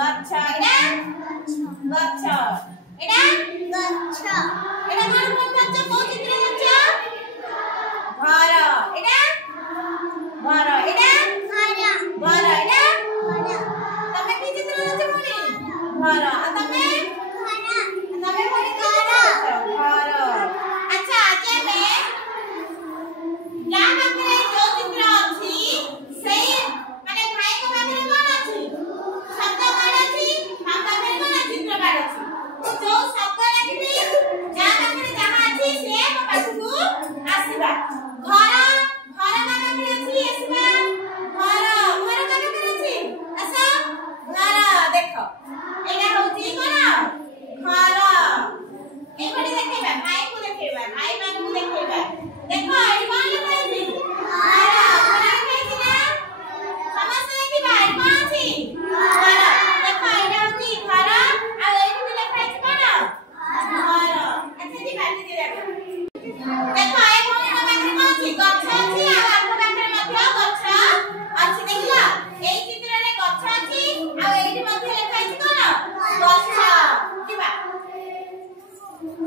गच्छ एटा गच्छ एटा गच्छ एटा कोन गच्छ को चित्र गच्छ घर एटा घर एटा घर एटा तमे की चित्र गच्छ मोनी घर आ तमे तमे मोनी घर अच्छा आज में या पाखरे जो चित्र अछि सेही माने भाई को पाखरे कोन अछि शब्द कार्ड अछि हम पाखरे कोन चित्र कार्ड अछि तो जो शब्द लिखबी या पाखरे जहां अछि से को पाछुकु आसीबा घर घर पाखरे अछि आसीबा घर घर पाखरे अछि आसा घर देखो एटा होची कोन घर ए बडी देखेबा भाई को देखेबा भाई मान को देखेबा देखो ए कोन लिखा अछि घर घर लिखा अछि ना समझ देखिबा ए कोन अछि घर देखो एटा होची घर आ एठी भी लिखा अछि कोन घर अच्छा जी बाटी दे देखो देखो ए कोन ना पाखरे कोन अछि गच्छ अछि आ आपको पाखरे मध्य गच्छ अछि देखला ए चित्र रे गच्छ अछि आ एठी मध्य लिखा अछि कोन गच्छ किबा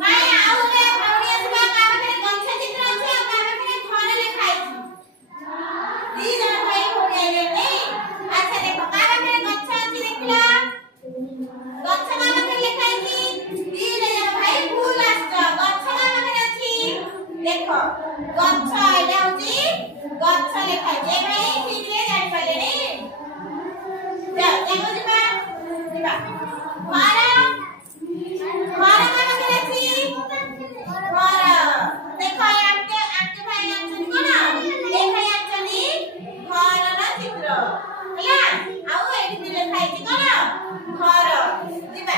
भाई आउले भाउनी असबा का पाखरे गच्छ चित्र अछि आ का पाखरे घर लिखा अछि दी जण भाई भाउनी आइले नहीं अच्छा देखो का पाखरे गच्छ अछि देखला गच्छ का पाखरे लिखा अछि दी जण भाई भूल आछो गच्छ का पाखरे अछि देखो गच्छ एटा होची गच्छ लिखा अछि भाई ठीक रे जानि पाले नहीं जा देखो जिबा जिबा घर घर का पाखरे अछि घर देखो आपके भाई आछन कोन ए भाई आछनी घर ना चित्र होला आउ एठी भी लिखा अछि कोन घर जिबा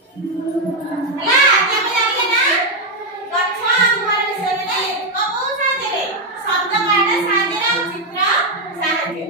होला आके हम जानिले ना गच्छ घर विषय में नहीं को साथे रे शब्द कार्ड साथे रे चित्र साथे